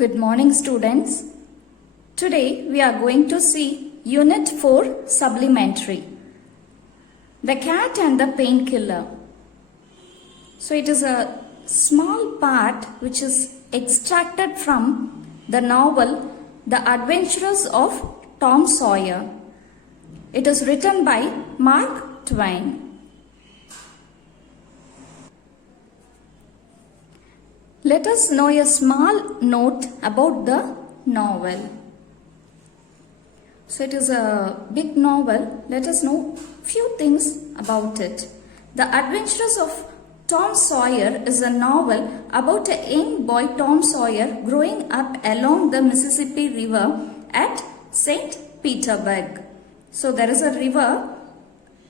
Good morning, students. Today we are going to see Unit 4 Supplementary, The Cat and the Painkiller. So it is a small part which is extracted from the novel The Adventures of Tom Sawyer. It is written by Mark Twain. Let us know a small note about the novel. So it is a big novel. Let us know few things about it. The Adventures of Tom Sawyer is a novel about a young boy Tom Sawyer growing up along the Mississippi River at St. Petersburg. So there is a river,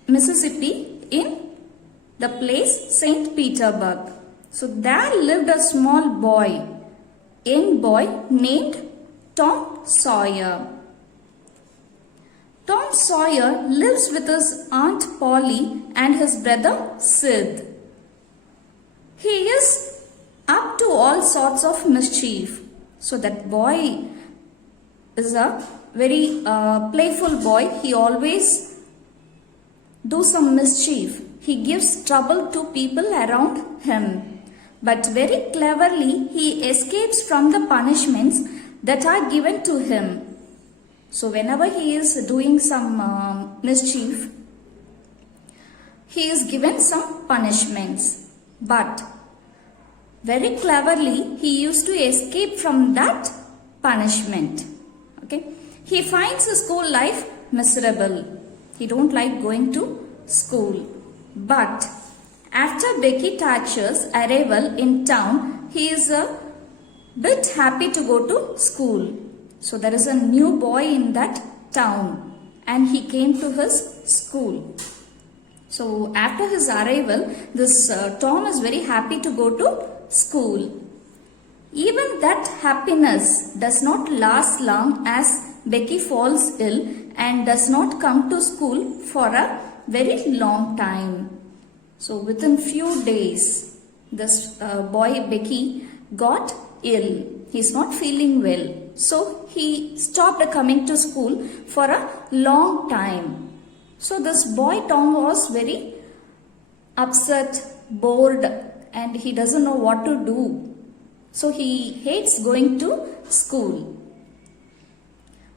Mississippi, in the place St. Petersburg. So there lived a small boy, young boy named Tom Sawyer. Tom Sawyer lives with his Aunt Polly and his brother Sid. He is up to all sorts of mischief. So that boy is a very playful boy. He always do some mischief. He gives trouble to people around him. But very cleverly he escapes from the punishments that are given to him. So whenever he is doing some mischief, he is given some punishments. But very cleverly he used to escape from that punishment. Okay? He finds his school life miserable. He don't like going to school. But after Becky Thatcher's arrival in town, he is a bit happy to go to school. So there is a new boy in that town and he came to his school. So after his arrival, this Tom is very happy to go to school. Even that happiness does not last long as Becky falls ill and does not come to school for a very long time. So within few days, this boy Becky got ill. He is not feeling well. So he stopped coming to school for a long time. So this boy Tom was very upset, bored, and he doesn't know what to do. So he hates going to school.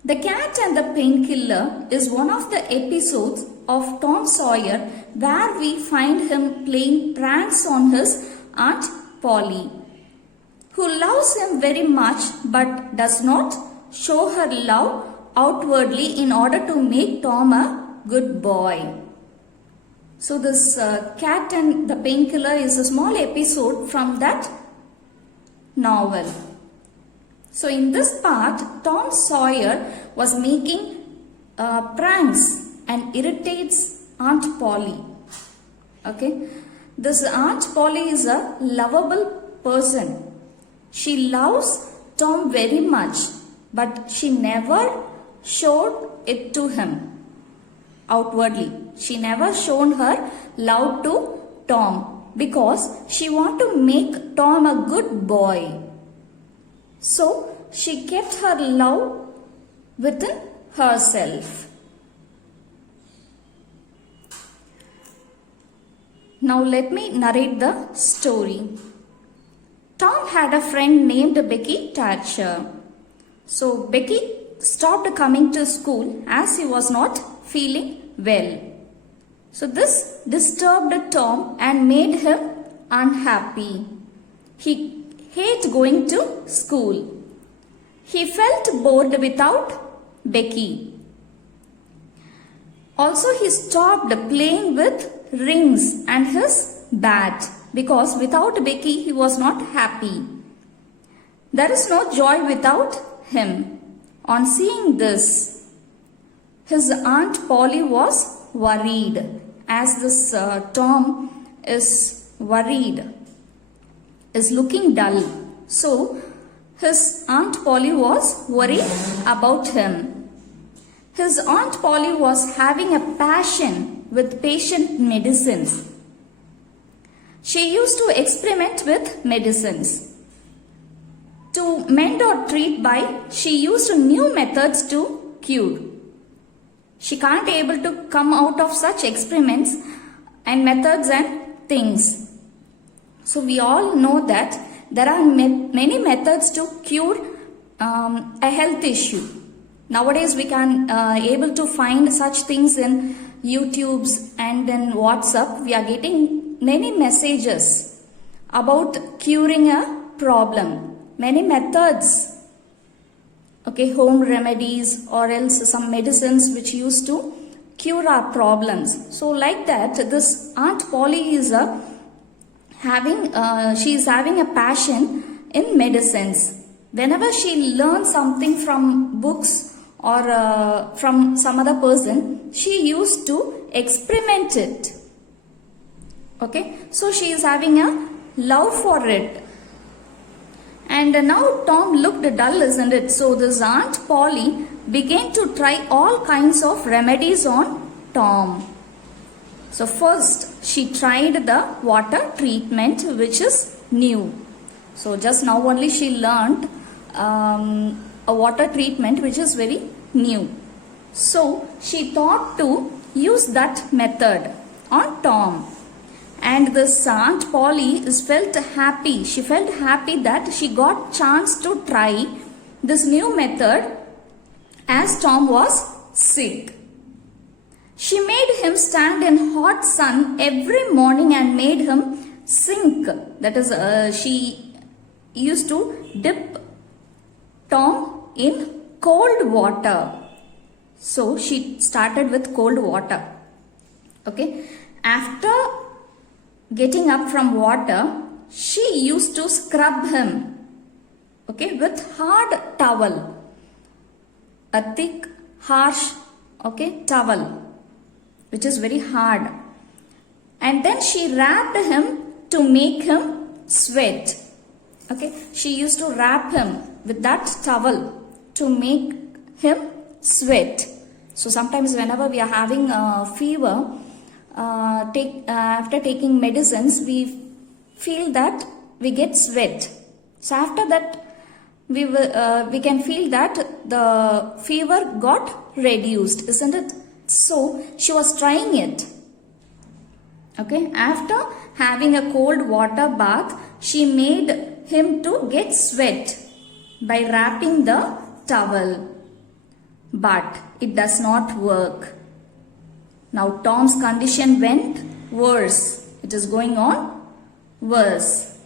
The Cat and the Painkiller is one of the episodes of Tom Sawyer where we find him playing pranks on his Aunt Polly, who loves him very much but does not show her love outwardly in order to make Tom a good boy. So this Cat and the Painkiller is a small episode from that novel. So in this part, Tom Sawyer was making pranks and irritates Aunt Polly. Okay, this Aunt Polly is a lovable person. She loves Tom very much, but she never showed it to him outwardly. She never shown her love to Tom because she want to make Tom a good boy. So she kept her love within herself. Now let me narrate the story. Tom had a friend named Becky Thatcher. So Becky stopped coming to school as he was not feeling well. So this disturbed Tom and made him unhappy. He hated going to school. He felt bored without Becky. Also he stopped playing with rings and his bat because without Becky he was not happy. There is no joy without him. On seeing this, his Aunt Polly was worried as this Tom is worried, is looking dull. So his Aunt Polly was worried about him. His Aunt Polly was having a passion with patient medicines. She used to experiment with medicines. to mend or treat by, she used new methods to cure. She can't able to come out of such experiments and methods and things. So we all know that there are many methods to cure a health issue. Nowadays we can able to find such things in YouTubes and in WhatsApp. We are getting many messages about curing a problem. Many methods. Okay, home remedies or else some medicines which used to cure our problems. So like that, this Aunt Polly is she is having a passion in medicines. Whenever she learns something from books or from some other person, she used to experiment it. Okay, so she is having a love for it. And now Tom looked dull, isn't it? So this Aunt Polly began to try all kinds of remedies on Tom. So first she tried the water treatment, which is new. So just now only she learned a water treatment which is very new. So she thought to use that method on Tom. And this Aunt Polly felt happy. She felt happy that she got chance to try this new method as Tom was sick. She made him stand in hot sun every morning and made him sink. That is, she used to dip Tom in cold water. So she started with cold water. Okay. After getting up from water, she used to scrub him, okay, with hard towel, a thick, harsh, okay, towel, which is very hard. And then she wrapped him to make him sweat. Okay, she used to wrap him with that towel to make him sweat. So sometimes whenever we are having a fever, after taking medicines, we feel that we get sweat. So after that, we can feel that the fever got reduced, isn't it? So she was trying it. Okay, after having a cold water bath, she made him to get sweat by wrapping the towel. But it does not work. Now Tom's condition went worse. It is going on worse.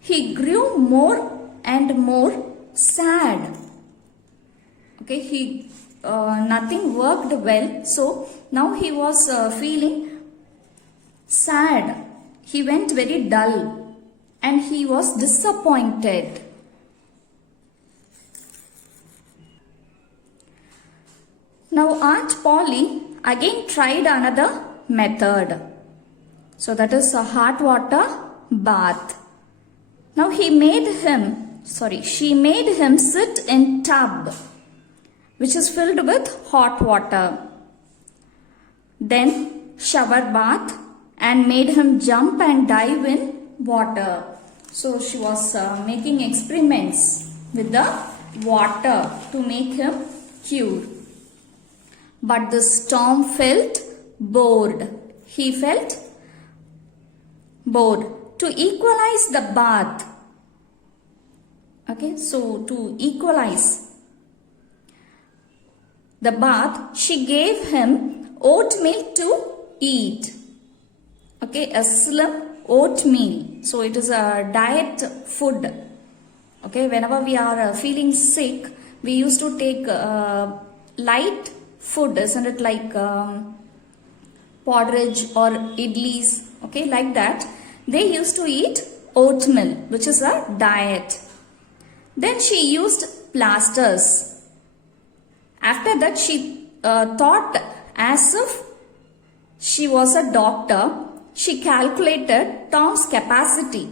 He grew more and more sad. Okay, nothing worked well. So now he was feeling sad. He went very dull and he was disappointed. Now Aunt Polly again tried another method. So that is a hot water bath. Now she made him sit in tub which is filled with hot water. Then shower bath and made him jump and dive in water. So she was making experiments with the water to make him cure. But this Tom felt bored. He felt bored. To equalize the bath. Okay, so to equalize the bath, she gave him oatmeal to eat. Okay, a slim oatmeal. So it is a diet food. Okay, whenever we are feeling sick, we used to take light food, isn't it, like porridge or idlis, okay, like that. They used to eat oatmeal, which is a diet. Then she used plasters. After that, she thought as if she was a doctor. She calculated Tom's capacity,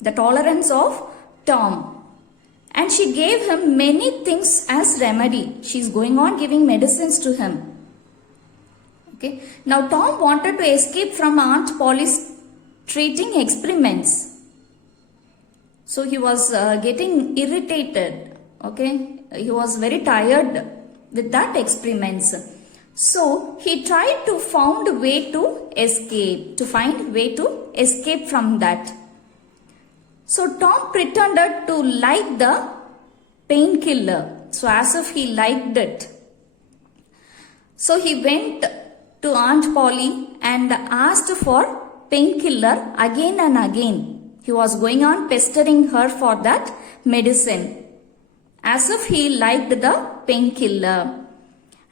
the tolerance of Tom. And she gave him many things as remedy. She is going on giving medicines to him. Okay. Now Tom wanted to escape from Aunt Polly's treating experiments. So he was getting irritated. Okay, he was very tired with that experiments. So he tried to find way to escape from that. So Tom pretended to like the painkiller. So as if he liked it. So he went to Aunt Polly and asked for painkiller again and again. He was going on pestering her for that medicine, as if he liked the painkiller.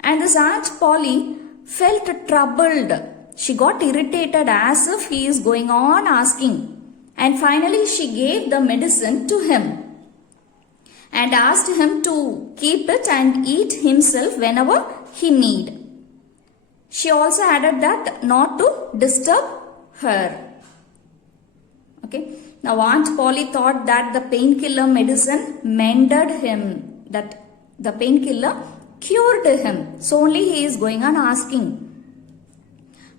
And this Aunt Polly felt troubled. She got irritated as if he is going on asking. And finally she gave the medicine to him and asked him to keep it and eat himself whenever he need. She also added that not to disturb her. Okay. Now Aunt Polly thought that the painkiller medicine mended him, that the painkiller cured him. So only he is going on asking.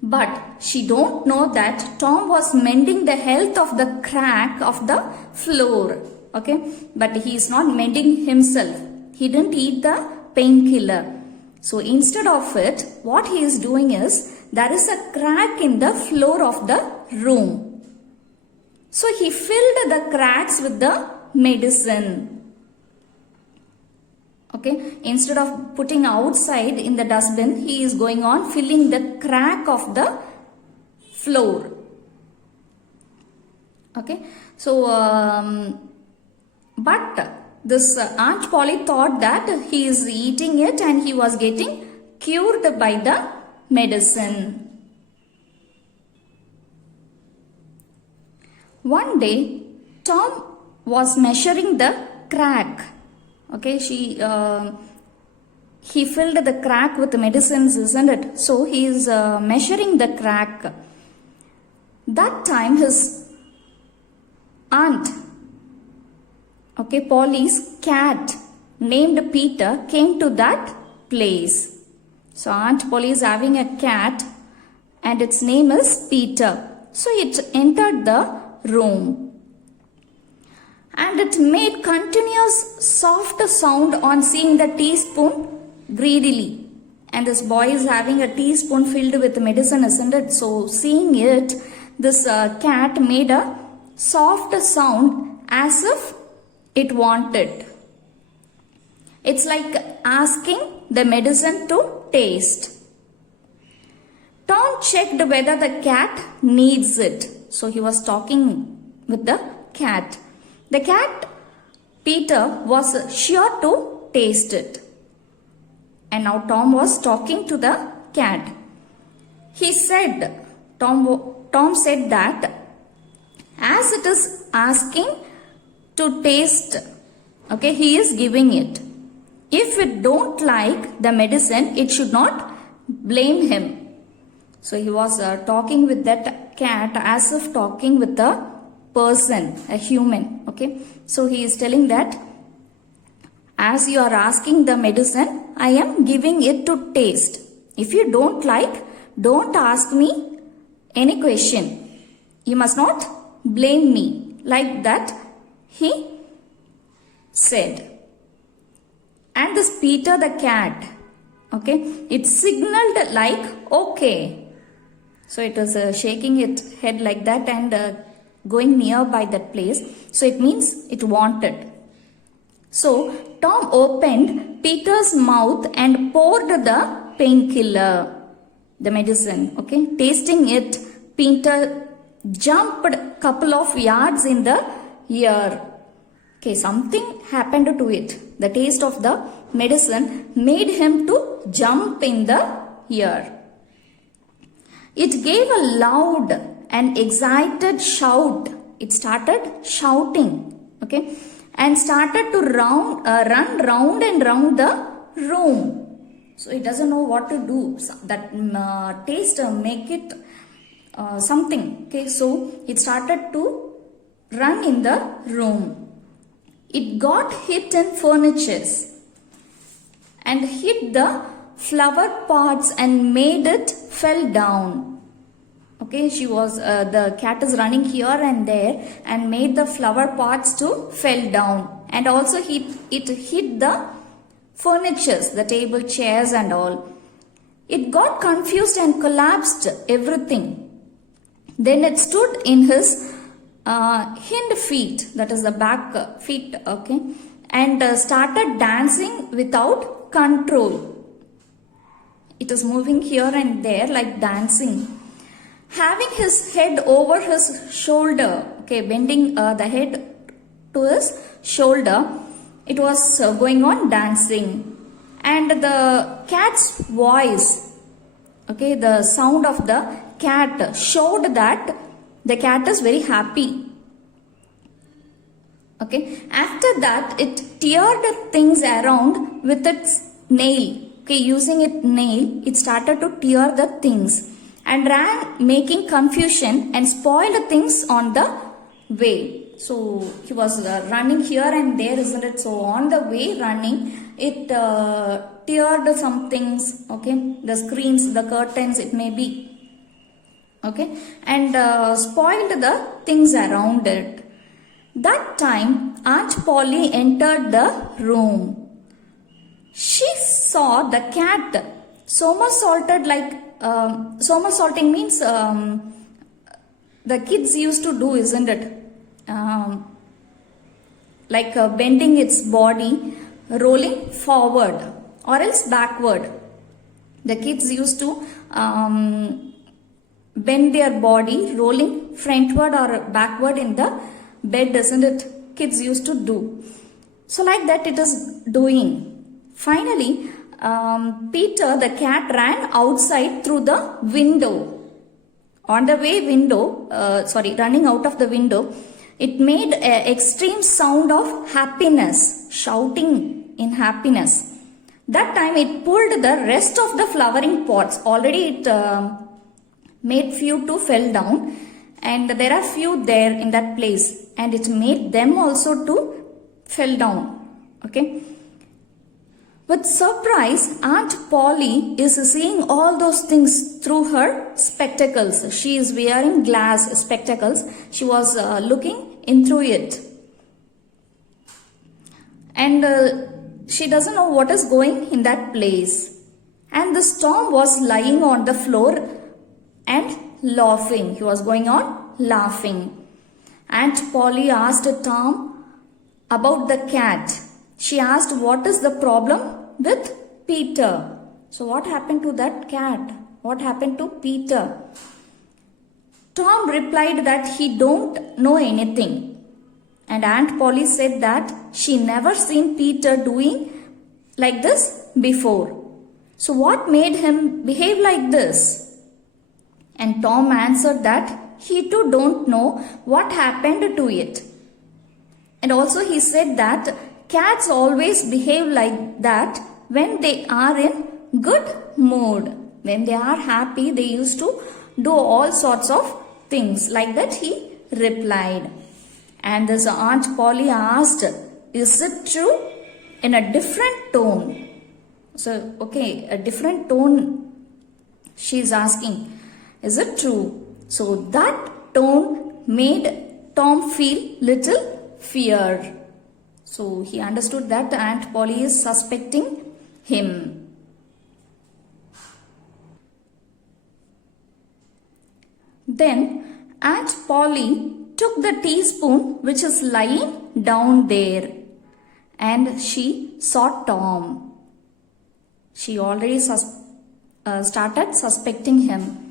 But she don't know that Tom was mending the health of the crack of the floor. Okay, but he is not mending himself. He didn't eat the painkiller. So instead of it, what he is doing is, there is a crack in the floor of the room. So he filled the cracks with the medicine. Okay, instead of putting outside in the dustbin, he is going on filling the crack of the floor. Okay, so but this Aunt Polly thought that he is eating it and he was getting cured by the medicine. One day, Tom was measuring the crack. Okay, he filled the crack with medicines, isn't it? So he is measuring the crack. That time his aunt, okay, Polly's cat named Peter came to that place. So Aunt Polly is having a cat and its name is Peter. So it entered the room. And it made continuous soft sound on seeing the teaspoon greedily. And this boy is having a teaspoon filled with medicine, isn't it? So seeing it, this cat made a soft sound as if it wanted. It's like asking the medicine to taste. Tom checked whether the cat needs it. So he was talking with the cat. The cat, Peter, was sure to taste it. And now Tom was talking to the cat. He said, Tom said that as it is asking to taste, okay, he is giving it. If it don't like the medicine, it should not blame him. So he was talking with that cat as if talking with a person, a human. Okay, so he is telling that as you are asking the medicine, I am giving it to taste. If you don't like, don't ask me any question. You must not blame me. Like that he said. And this Peter the cat, okay, it signaled like okay. So it was shaking its head like that and going nearby that place. So it means it wanted. So Tom opened Peter's mouth and poured the painkiller, the medicine. Okay, tasting it, Peter jumped couple of yards in the air. Okay, something happened to it. The taste of the medicine made him to jump in the air. It gave a loud and excited shout. It started shouting, okay, and started to run round and round the room. So it doesn't know what to do. So that taste make it something. Okay, so it started to run in the room. It got hit in furnitures and hit the flower pots and made it fell down. Okay, the cat is running here and there and made the flower pots to fell down, and also it hit the furnitures, the table, chairs and all. It got confused and collapsed everything. Then it stood in his hind feet, that is the back feet, okay, and started dancing without control. It is moving here and there like dancing. Having his head over his shoulder, okay, bending the head to his shoulder, it was going on dancing. And the cat's voice, okay, the sound of the cat showed that the cat is very happy. Okay, after that it teared things around with its nail. Okay, using its nail, it started to tear the things and ran, making confusion and spoiled things on the way. So he was running here and there, isn't it? So on the way running, it teared some things, okay, the screens, the curtains, it may be, okay, and spoiled the things around it. That time Aunt Polly entered the room. She saw the cat somersaulted like somersaulting means the kids used to do, isn't it? Like bending its body, rolling forward or else backward. The kids used to bend their body, rolling frontward or backward in the bed, isn't it? Kids used to do. So like that it is doing. Finally, Peter the cat ran outside through the window. On the way running out of the window, it made an extreme sound of happiness, shouting in happiness. That time it pulled the rest of the flowering pots. Already it made few to fell down, and there are few there in that place, and it made them also to fell down. Okay. With surprise, Aunt Polly is seeing all those things through her spectacles. She is wearing glass spectacles. She was looking in through it. And she doesn't know what is going in that place. And the Tom was lying on the floor and laughing. He was going on laughing. Aunt Polly asked Tom about the cat. She asked what is the problem with Peter. So what happened to that cat? What happened to Peter? Tom replied that he don't know anything. And Aunt Polly said that she never seen Peter doing like this before. So what made him behave like this? And Tom answered that he too don't know what happened to it. And also he said that cats always behave like that when they are in good mood. When they are happy, they used to do all sorts of things. Like that he replied. And this Aunt Polly asked, is it true? In a different tone. So, okay, a different tone she is asking. Is it true? So that tone made Tom feel little fear. So he understood that Aunt Polly is suspecting him. Then Aunt Polly took the teaspoon which is lying down there and she saw Tom. She already started suspecting him.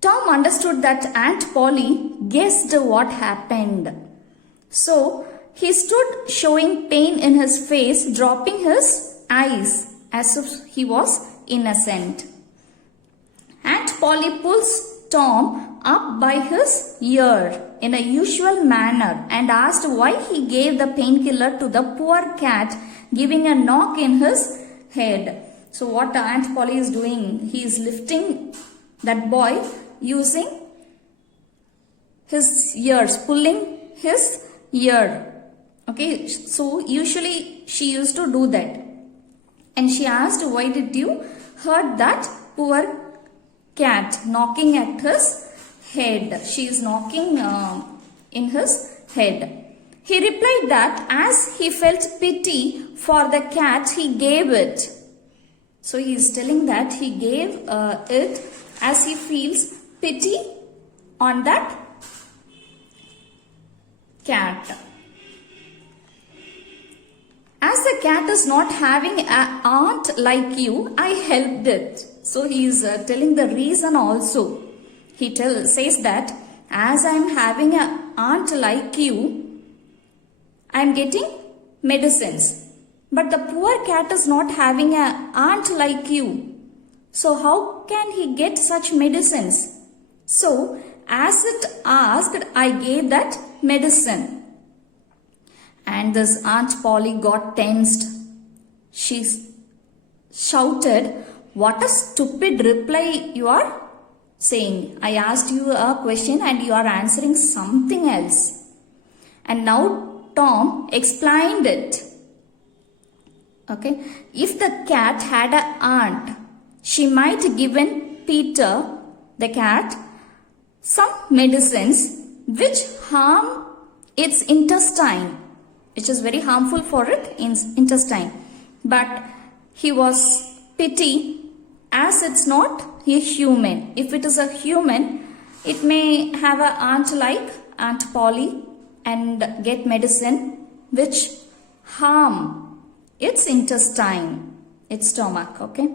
Tom understood that Aunt Polly guessed what happened. So he stood showing pain in his face, dropping his eyes as if he was innocent. Aunt Polly pulls Tom up by his ear in a usual manner and asked why he gave the painkiller to the poor cat, giving a knock in his head. So what Aunt Polly is doing, he is lifting that boy using his ears, pulling his ear. Okay, so usually she used to do that. And she asked, why did you hurt that poor cat knocking at his head. She is knocking in his head. He replied that as he felt pity for the cat, he gave it. So he is telling that he gave it as he feels pity on that cat. As the cat is not having an aunt like you, I helped it. So he is telling the reason also. He says that as I am having an aunt like you, I am getting medicines. But the poor cat is not having an aunt like you. So how can he get such medicines? So as it asked, I gave that medicine. And this Aunt Polly got tensed. She shouted, "What a stupid reply you are saying. I asked you a question and you are answering something else." And now Tom explained it. Okay, if the cat had an aunt, she might have given Peter, the cat, some medicines which harm its intestine, which is very harmful for its intestine. But he was pity as it's not a human. If it is a human, it may have an aunt like Aunt Polly and get medicine which harm its intestine, its stomach. Okay.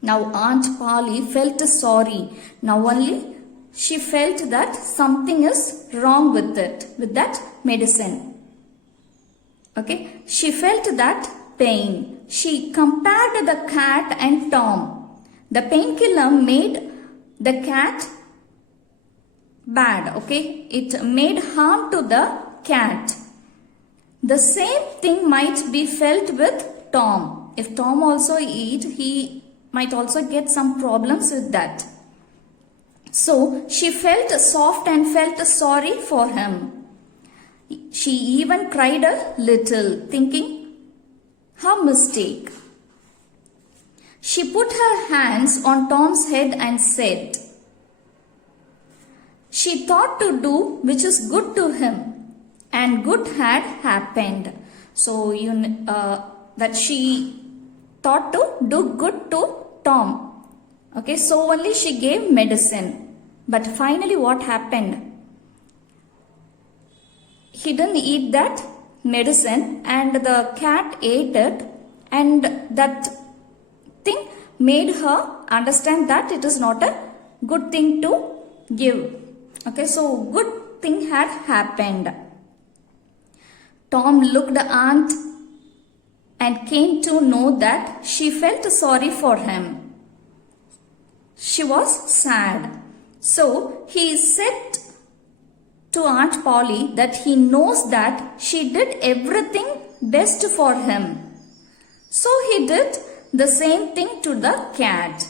Now Aunt Polly felt sorry. Now only she felt that something is wrong with it, with that medicine. Okay, she felt that pain. She compared the cat and Tom. The painkiller made the cat bad. Okay, it made harm to the cat. The same thing might be felt with Tom. If Tom also eat, he might also get some problems with that. So she felt soft and felt sorry for him. She even cried a little, thinking her mistake. She put her hands on Tom's head and said, she thought to do which is good to him, and good had happened. So that she thought to do good to Tom. Okay, so only she gave medicine. But finally what happened? He didn't eat that medicine and the cat ate it, and that thing made her understand that it is not a good thing to give. Okay, so good thing had happened. Tom looked at Aunt and came to know that she felt sorry for him. She was sad. So he said to Aunt Polly that he knows that she did everything best for him. So he did the same thing to the cat.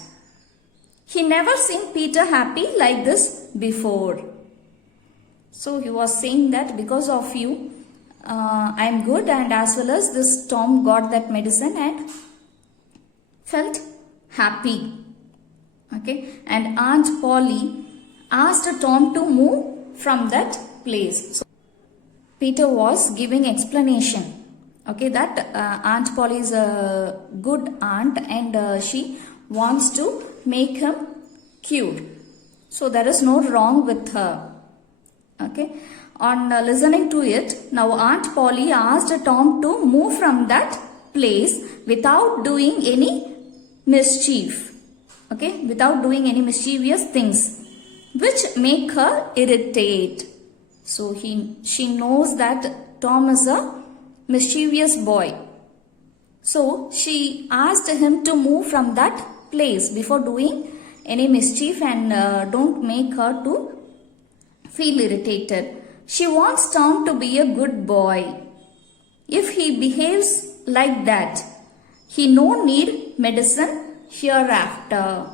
He never seen Peter happy like this before. So he was saying that because of you, I am good, and as well as this Tom got that medicine and felt happy. Okay, and Aunt Polly asked Tom to move from that place. So Peter was giving explanation. Okay, that Aunt Polly is a good aunt and she wants to make him cured. So there is no wrong with her. Okay, on listening to it, now Aunt Polly asked Tom to move from that place without doing any mischief. Okay, without doing any mischievous things which make her irritate. So she knows that Tom is a mischievous boy. So she asked him to move from that place before doing any mischief and don't make her to feel irritated. She wants Tom to be a good boy. If he behaves like that, he no need medicine hereafter.